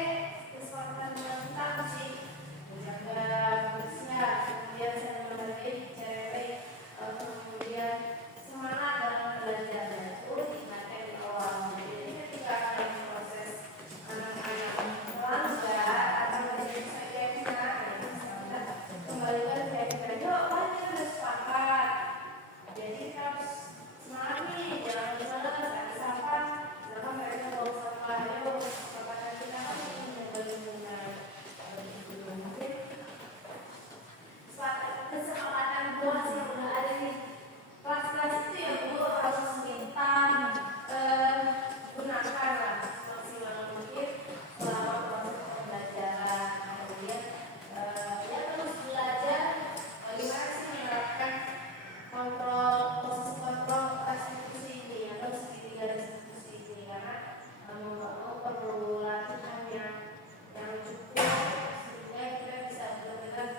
kesepakatan tentang sih menjaga manusia, kemudian saling menghargai, bicara baik, kemudian semangat dalam belajar itu diingatkan di awal. Jadi ketika dalam proses anak-anak melanggar atau menjadi sakitnya, misalnya kembalikan ke yuk, kita harus sepakat. Jadi kita harus semangat nih, jangan males, gak sabar, jangan mereka gak usah yuk, kesepakatan kita kan menjaga lingkungan. Mungkin kesepakatan kelas yang udah ada di kelas-kelas itu ya Bu harus minta gunakan lah semaksimal mungkin selama proses pembelajaran. Kemudian ya terus belajar bagaimana sih menerapkan proses kontrol institusi ini atau segitiga institusi ini, karena mau nggak mau perlu latihan yang cukup sehingga kita bisa benar-benar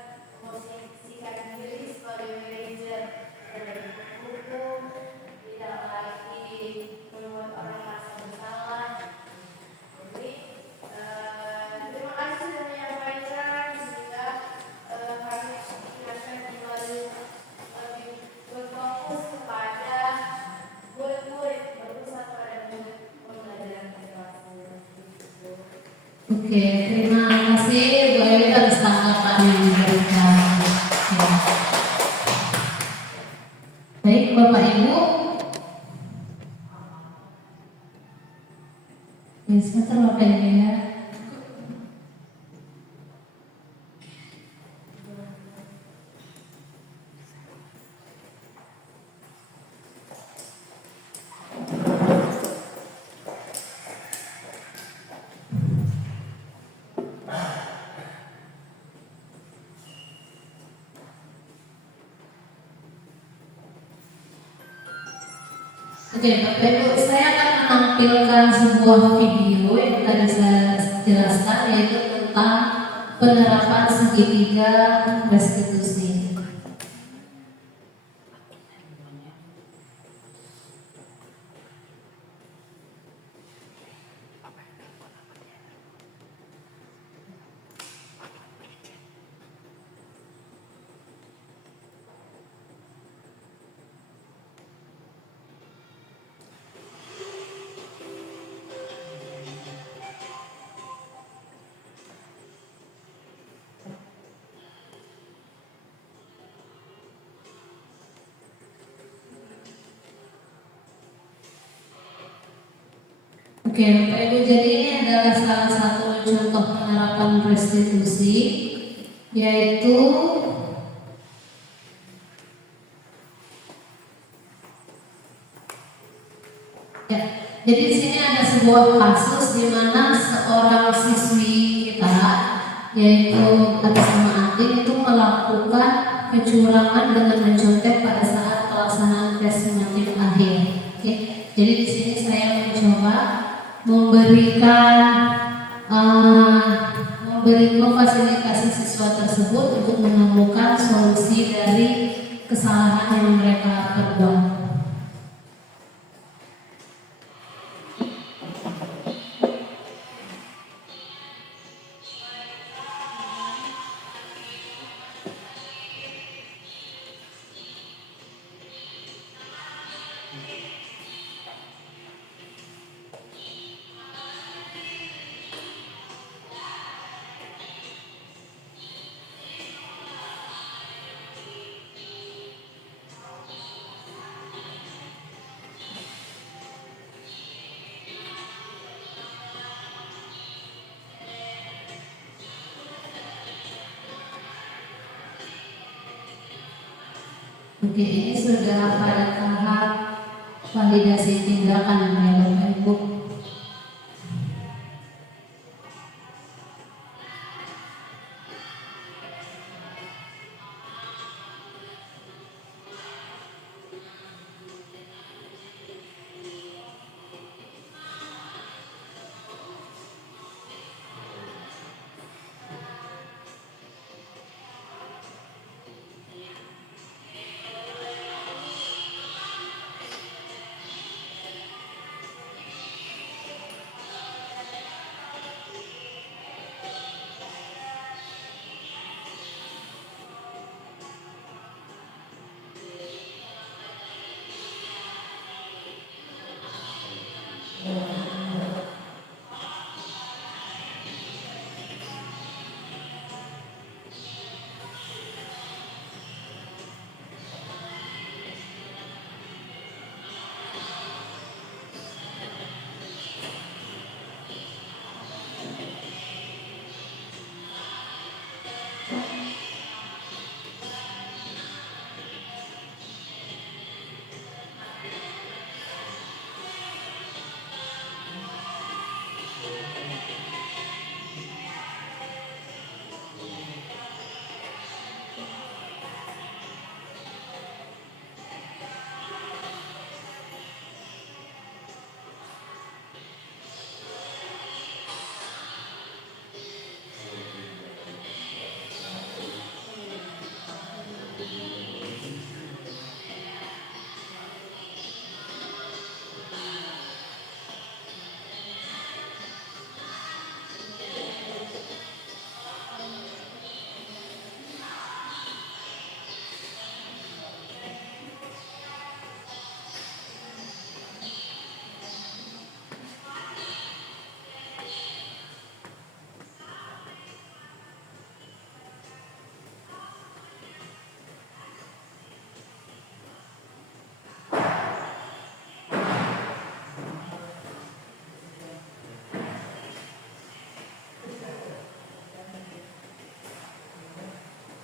memposisikan diri sebagai manajer dari hukum, tidak lagi membuat orang merasa bersalah. Jadi terima kasih sudah menyampaikan, sehingga kami akan kembali lebih berfokus kepada murid-murid, berpusat pada murid pembelajaran di kelas. Oke, terima kasih Bu Eni atas tanggapan yang diberikan. Ya. Baik, Bapak Ibu. Sebentar Bapak Ibu ya. Oke, Bapak Ibu, saya akan menampilkan sebuah video yang tadi saya jelaskan, yaitu tentang penerapan segitiga restitusi. Oke, Bapak Ibu, jadi ini adalah salah satu contoh penerapan restitusi, yaitu ya, jadi di sini ada sebuah kasus di mana seorang siswi kita, yaitu atas nama Ati, itu melakukan kecurangan dengan mencontek pada saat pelaksanaan tes summatif akhir. Oke, jadi di sini saya mencoba memfasilitasi siswa tersebut untuk menemukan solusi dari kesalahan yang mereka perbuat. Oke, ini sudah pada tahap validasi tindakan ya Bapak Ibu.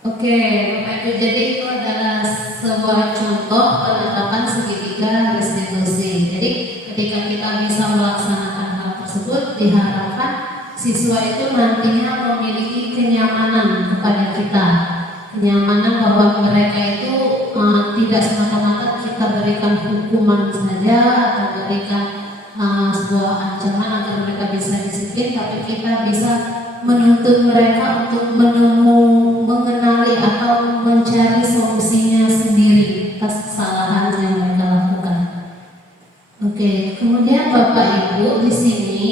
Oke, Bapak Ibu, jadi itu adalah sebuah contoh penerapan segitiga restitusi. Jadi ketika kita bisa melaksanakan hal tersebut, diharapkan siswa itu nantinya memiliki kenyamanan kepada kita, kenyamanan bahwa mereka itu tidak semata-mata kita berikan hukuman saja atau berikan sebuah ancaman agar mereka bisa disiplin, tapi kita bisa menuntut mereka untuk mengenali atau mencari solusinya sendiri atas kesalahan yang mereka lakukan. Oke, kemudian Bapak Ibu di sini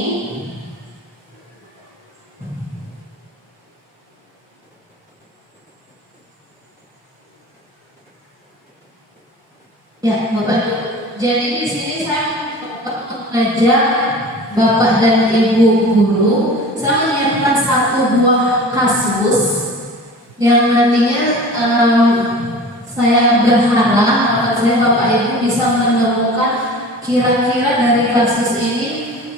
ya Bapak Ibu. Jadi di sini saya mengajak Bapak dan Ibu guru, saya menyiapkan satu buah kasus yang nantinya saya berharap Bapak Ibu bisa menemukan kira-kira dari kasus ini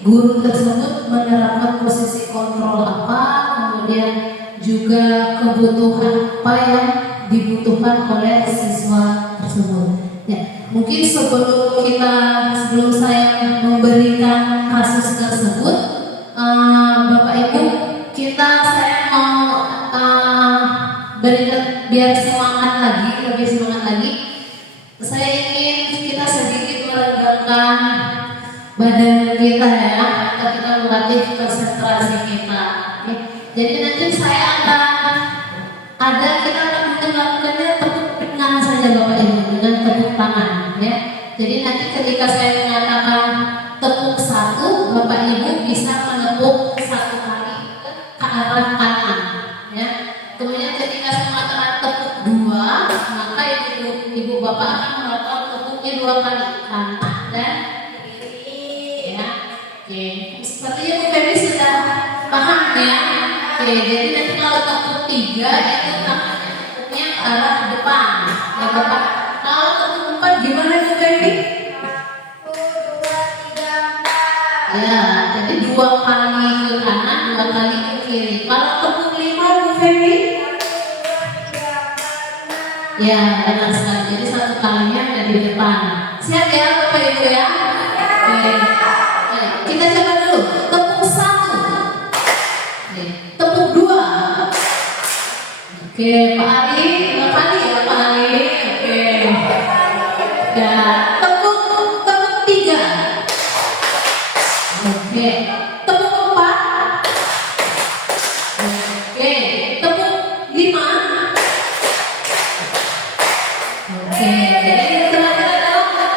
guru tersebut menerapkan posisi kontrol apa, kemudian juga kebutuhan apa yang dibutuhkan oleh siswa tersebut. Ya, mungkin sebelum saya memberikan kasus tersebut, Bapak Ibu, saya mau berikan biar semangat lagi, lebih semangat lagi. Saya ingin kita sedikit meregangkan badan kita ya, atau kita melatih konsentrasi kita. Oke. Jadi nanti kita akan melakukannya tepuk tangan saja Bapak Ibu, dengan tepuk tangan ya. Jadi nanti ketika saya mengatakan tepuk satu, Bapak Ibu bisa menepuk satu kali ke arah kanan ya. Kemudian ketika saya mengatakan tepuk dua, maka ibu bapak akan melakukan tepuknya dua kali kanan dan kiri ya. Oke, sepertinya Bu Feby sudah paham ya. Oke, jadi nanti kalau tepuk tiga itu tangannya tepuknya ke arah depan ya Bapak. Kalau tepuk empat gimana Bu Feby? 1, 2, 3, 4. Ya, jadi dua kali ke kanan, dua kali ke kiri. Kalau tepuk lima Bu Feby? 1, 2, 3, 4, 5. Ya, benar sekali. Jadi satu kalinya ada di depan. Siap ya Bapak Ibu ya? Oke. Kita coba dulu. Tepuk satu. Oke. Tepuk dua. Oke, Pak Ali. Dua kali ya Pak Ali. Oke. Ya, tepuk tiga. Oke. Tepuk empat. Oke. Tepuk lima. Oke, jadi terakhir adalah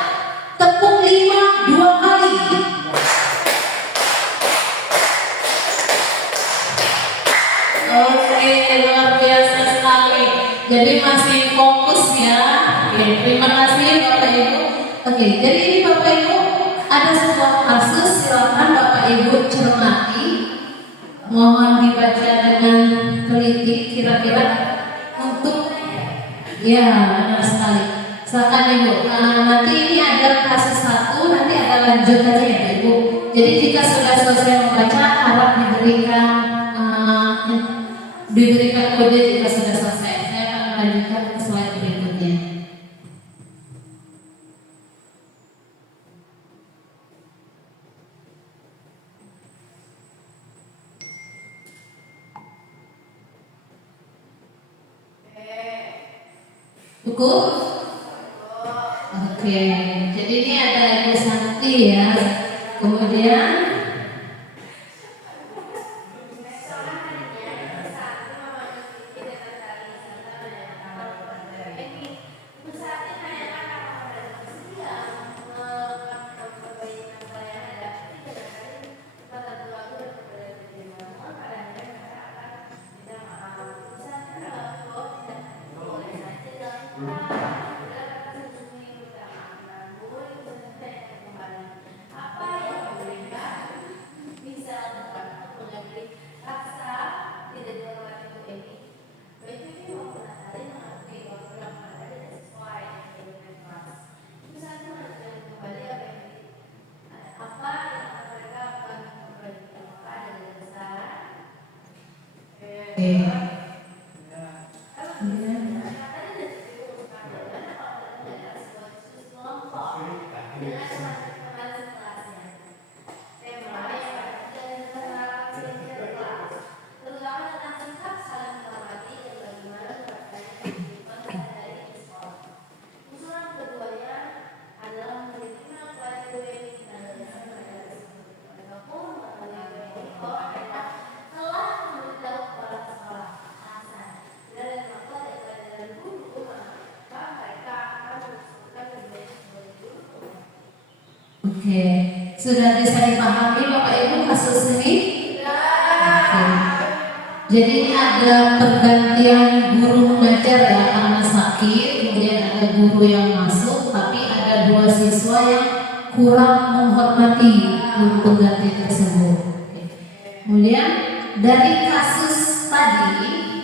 tepuk lima dua kali. Oke, luar biasa sekali. Jadi masih fokus ya. Oke, terima kasih Bapak Ibu. Oke, jadi ini Bapak Ibu ada sebuah kasus, silakan Bapak Ibu cermati. Mohon dibaca dengan teliti kira-kira untuk ya, benar sekali. Silakan Ibu. Nanti ini ada kasus satu, nanti ada lanjutannya ya Ibu. Jadi jika sudah selesai membaca, harap diberikan kode jika sudah selesai. Saya akan melanjutkan ke slide berikutnya. Cukup? Oke, jadi ini ada Ibu Santi ya. Kemudian Oke, sudah bisa dipahami Bapak Ibu kasus ini? Oke. Jadi ini ada pergantian guru mengajar ya karena sakit, kemudian ada guru yang masuk, tapi ada 2 siswa yang kurang menghormati guru pengganti tersebut. Oke. Kemudian dari kasus tadi,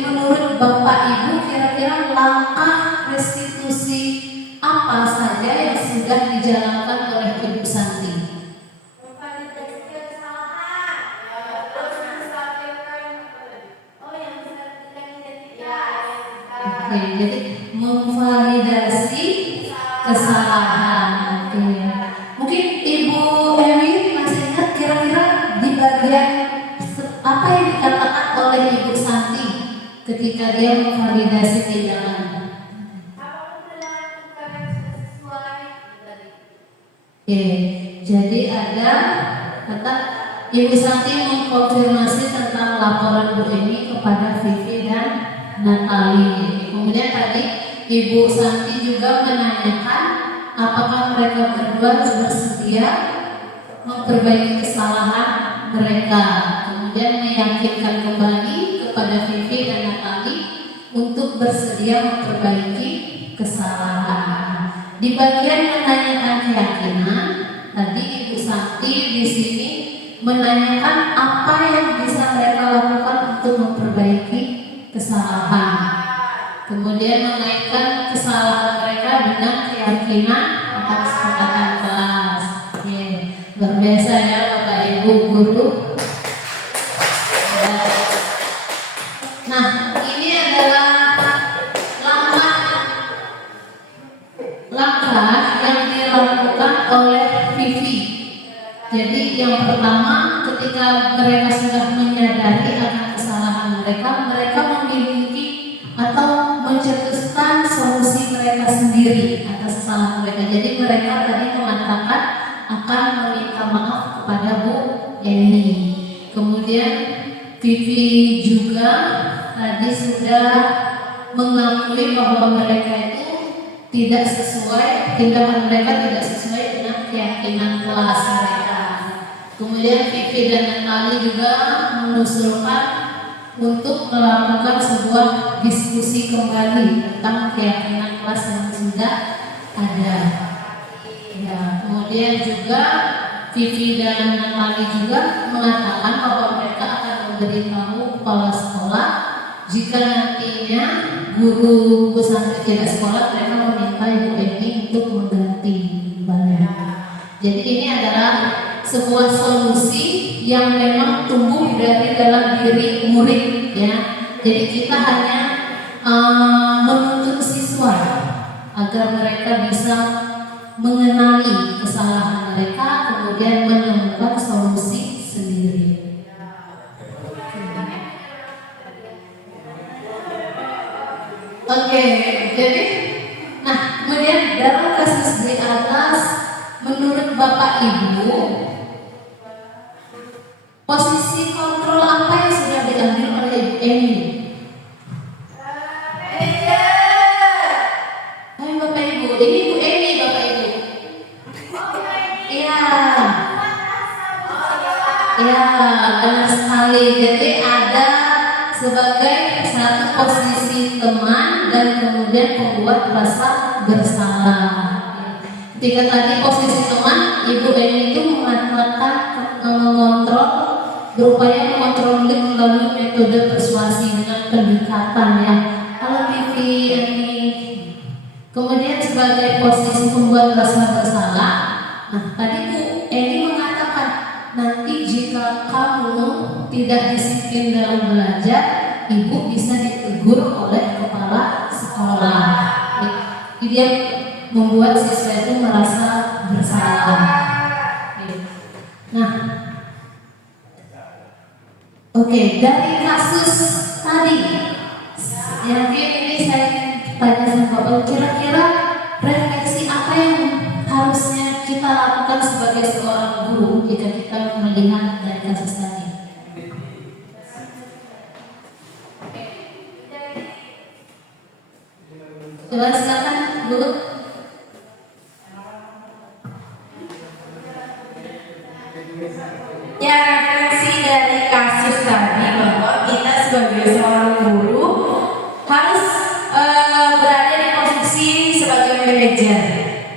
menurut Bapak Ibu kira-kira langkah restitusi apa saja yang sudah dijalankan oleh Ibu Santi? Memvalidasi kesalahan. Terus menstabilkan yang menstabilkan identitas. Oke, jadi memvalidasi kesalahan. Oke. Mungkin Ibu Ewi masih ingat kira-kira di bagian apa yang dikatakan oleh Ibu Santi ketika dia memvalidasi tindakan? Oke, jadi ada kata Ibu Santi mengkonfirmasi tentang laporan Bu Eni kepada Vivi dan Natali. Kemudian tadi Ibu Santi juga menanyakan apakah mereka berdua bersedia memperbaiki kesalahan mereka. Kemudian meyakinkan kembali kepada Vivi dan Natali untuk bersedia memperbaiki kesalahan. Di bagian menanyakan keyakinan, tadi Ibu Santi di sini menanyakan apa yang bisa mereka lakukan untuk memperbaiki kesalahan. Kemudian mengaitkan kesalahan mereka dengan keyakinan akan kesepakatan kelas. Oke, luar biasa ya Bapak Ibu guru. Nah, ini adalah langkah yang dilakukan oleh Vivi. Jadi yang pertama, ketika mereka sudah menyadari akan kesalahan mereka, mereka memiliki atau mencetuskan solusi mereka sendiri atas kesalahan mereka. Jadi mereka tadi mengatakan akan meminta maaf kepada Bu Eni. Kemudian Vivi juga tadi sudah mengakui bahwa mereka itu tidak sesuai, tindakan mereka tidak sesuai dengan keyakinan kelas mereka. Kemudian Vivi dan Natali juga mengusulkan untuk melakukan sebuah diskusi kembali tentang keyakinan kelas yang sudah ada. Ya, kemudian juga Vivi dan Natali juga mengatakan bahwa mereka akan memberitahu kepala sekolah jika nantinya guru Bu Santi tidak sekolah, mereka meminta Ibu Eni untuk mengganti kembali. Jadi ini adalah sebuah solusi yang memang tumbuh dari dalam diri murid ya. Jadi kita hanya menuntut siswa agar mereka bisa mengenali kesalahan mereka, kemudian menemukan solusi sendiri. Oke, jadi kemudian dalam kasus di atas, menurut Bapak Ibu, posisi kontrol apa yang sudah diambil oleh Ibu Eni? Hai Bapak Ibu, ini Bu Eni Bapak Ibu. Iya. Iya, benar sekali. Jadi ada sebagai satu posisi teman dan kemudian membuat rasa bersalah. Ketika tadi posisi teman, Ibu Eni itu mengatakan mengontrol, berupaya mengontrol melalui metode persuasi dengan pendekatan ya. Kalau Vivi ini kemudian sebagai posisi pembuat rasa bersalah, tadi Bu Eni mengatakan nanti jika kamu tidak disiplin dalam belajar, Ibu bisa ditegur oleh kepala sekolah. Dia membuat siswa itu merasa bersalah. Oke, dari kasus tadi, yang ini saya tanya sama Bapak, kira-kira refleksi apa yang harusnya kita lakukan sebagai seorang guru jika kita melihat dari kasus tadi? Coba silakan dulu. Ya, refleksi dari kasus tadi bahwa kita sebagai seorang guru harus berada di posisi sebagai manajer.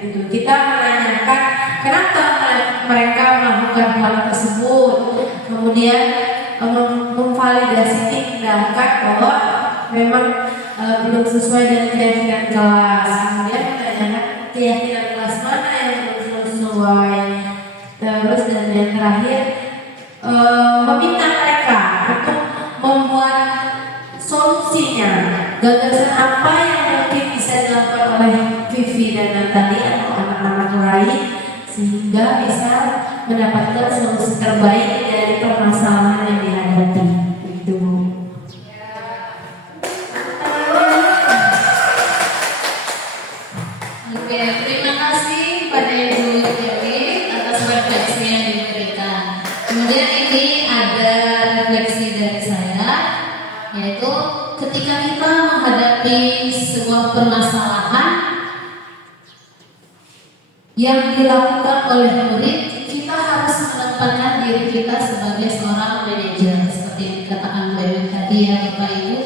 Gitu. Kita menanyakan kenapa mereka melakukan hal tersebut, kemudian memvalidasi tindakan bahwa memang belum sesuai dengan keyakinan kelas, kemudian menanyakan keyakinan kelas mana yang belum sesuai, terus dan yang terakhir meminta mereka untuk membuat solusinya, gagasan apa yang mungkin bisa dilakukan oleh Vivi dan Natali atau anak-anak lain sehingga bisa mendapatkan solusi terbaik dari permasalahan yang dihadapi. Itu. Oke, terima kasih pada Ibu Dewi atas refleksi yang diberikan. Kemudian ini ada refleksi dari saya, yaitu ketika kita menghadapi sebuah permasalahan yang dilakukan oleh murid, kita harus menempatkan diri kita sebagai seorang manajer seperti yang dikatakan oleh tadi ya Bapak Ibu.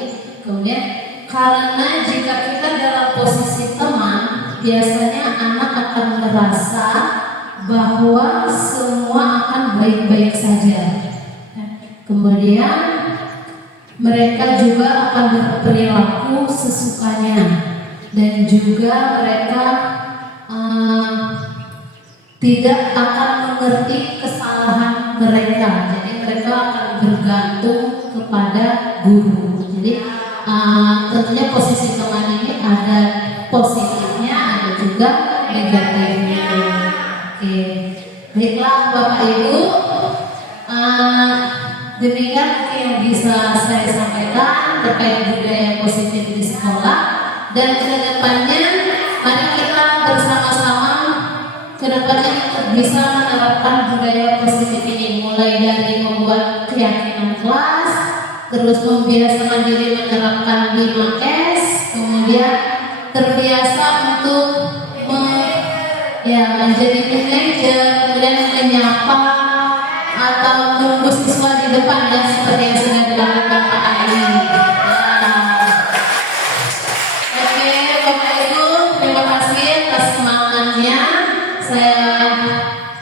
Kemudian karena jika kita dalam posisi teman, biasanya anak akan merasa bahwa semua akan baik-baik saja. Kemudian mereka juga akan berperilaku sesukanya dan juga mereka tidak akan mengerti kesalahan mereka. Jadi mereka akan bergantung kepada guru. Jadi tentunya posisi teman ini ada positifnya, ada juga negatifnya. Oke, baiklah Bapak Ibu, demikian mungkin yang bisa saya sampaikan terkait budaya positif di sekolah, dan kedepannya mari kita bersama-sama kedepannya bisa menerapkan budaya positif ini, mulai dari membuat keyakinan kelas, terus membiasakan diri menerapkan 5S, kemudian terbiasa untuk menjadi manajer, kemudian menyapa atau menunggu siswa di depan ya, seperti yang sudah dilakukan Pak Ali. Oke, Bapak Ibu, terima kasih atas semangatnya. Saya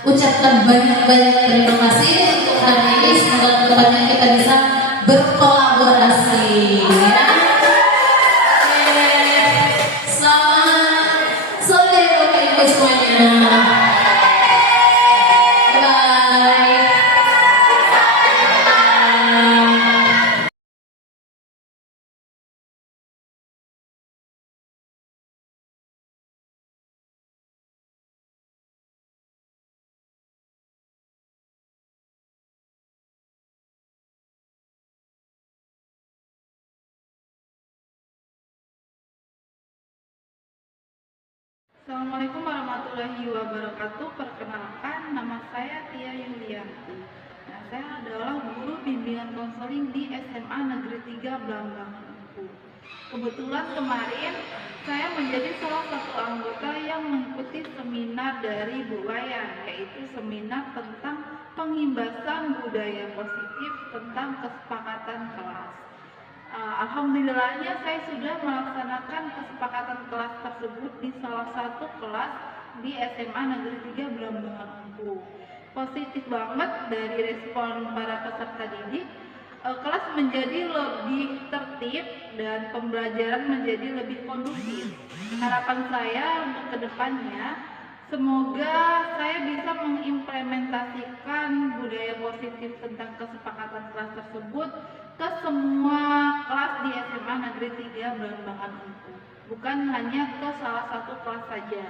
ucapkan banyak-banyak terima kasih untuk hari ini. Semoga kedepannya kita bisa berkolaborasi. Ya. Oke, selamat sore Bapak Ibu semuanya. Assalamualaikum warahmatullahi wabarakatuh. Perkenalkan, nama saya Tia Yulianti. Nah, saya adalah guru bimbingan konseling di SMA Negeri 3 Blambangan Empu. Kebetulan kemarin saya menjadi salah satu anggota yang mengikuti seminar dari Bu Wayan, yaitu seminar tentang pengimbasan budaya positif tentang kesepakatan kelas. Alhamdulillahnya saya sudah melaksanakan kesepakatan kelas tersebut di salah satu kelas di SMA Negeri 3 Blambangan Empu. Positif banget dari respon para peserta didik, kelas menjadi lebih tertib dan pembelajaran menjadi lebih kondusif. Harapan saya untuk kedepannya, semoga saya bisa mengimplementasikan budaya positif tentang kesepakatan kelas tersebut ke semua kelas di SMA Negeri 3 Blambangan Empu, bukan hanya ke salah satu kelas saja.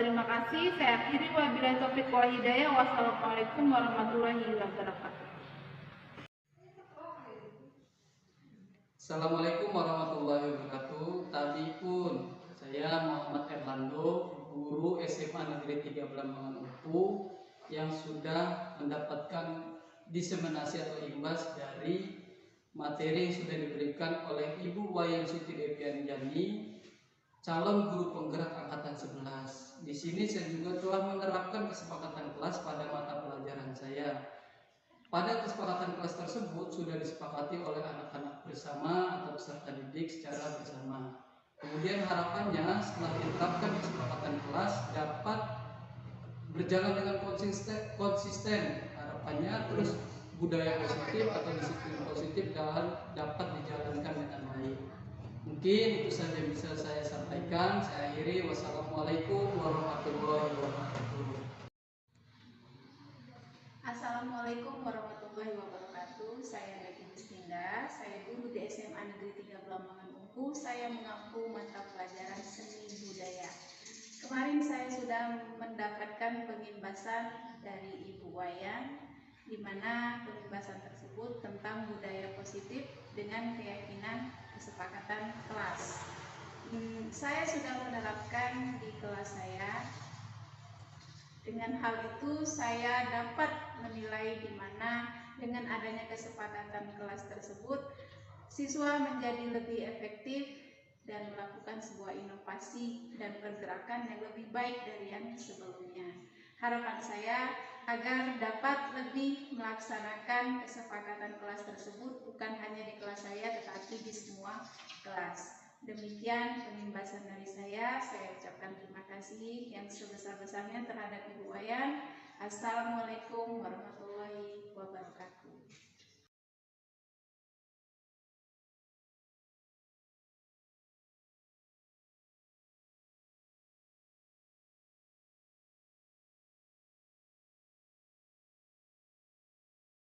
Terima kasih. Saya akhiri, wabillahi taufiq wal hidayah. Wassalamualaikum warahmatullahi wabarakatuh. Assalamualaikum warahmatullahi wabarakatuh. Tadi pun saya Muhammad Erlando, guru SMA Negeri 3 Blambangan Empu, yang sudah mendapatkan diseminasi atau imbas dari materi yang sudah diberikan oleh Ibu Wayan Siti Devian Jani, calon guru penggerak angkatan 11. Di sini saya juga telah menerapkan kesepakatan kelas pada mata pelajaran saya kelas tersebut sudah disepakati oleh anak-anak bersama atau peserta didik secara bersama. Kemudian harapannya setelah diterapkan kesepakatan kelas dapat berjalan dengan konsisten. Harapannya terus budaya positif atau disiplin positif dapat dijalankan dengan baik. Mungkin itu saja yang bisa saya sampaikan. Saya akhiri. Wassalamualaikum warahmatullahi wabarakatuh. Assalamualaikum warahmatullahi wabarakatuh. Saya Nadi Gustinda, saya guru di SMA Negeri 3 Blambangan Ungu. Saya mengampu mata pelajaran seni budaya. Kemarin saya sudah mendapatkan pengimbasan dari Ibu Wayan, di mana pengimbasan tersebut tentang budaya positif dengan keyakinan kesepakatan kelas. Saya sudah menerapkan di kelas saya. Dengan hal itu saya dapat menilai di mana dengan adanya kesepakatan kelas tersebut siswa menjadi lebih efektif dan melakukan sebuah inovasi dan pergerakan yang lebih baik dari yang sebelumnya. Harapan saya agar dapat lebih melaksanakan kesepakatan kelas tersebut bukan hanya di kelas saya tetapi di semua kelas. Demikian pengimbasan dari saya ucapkan terima kasih yang sebesar-besarnya terhadap Ibu Wayan. Assalamualaikum warahmatullahi wabarakatuh.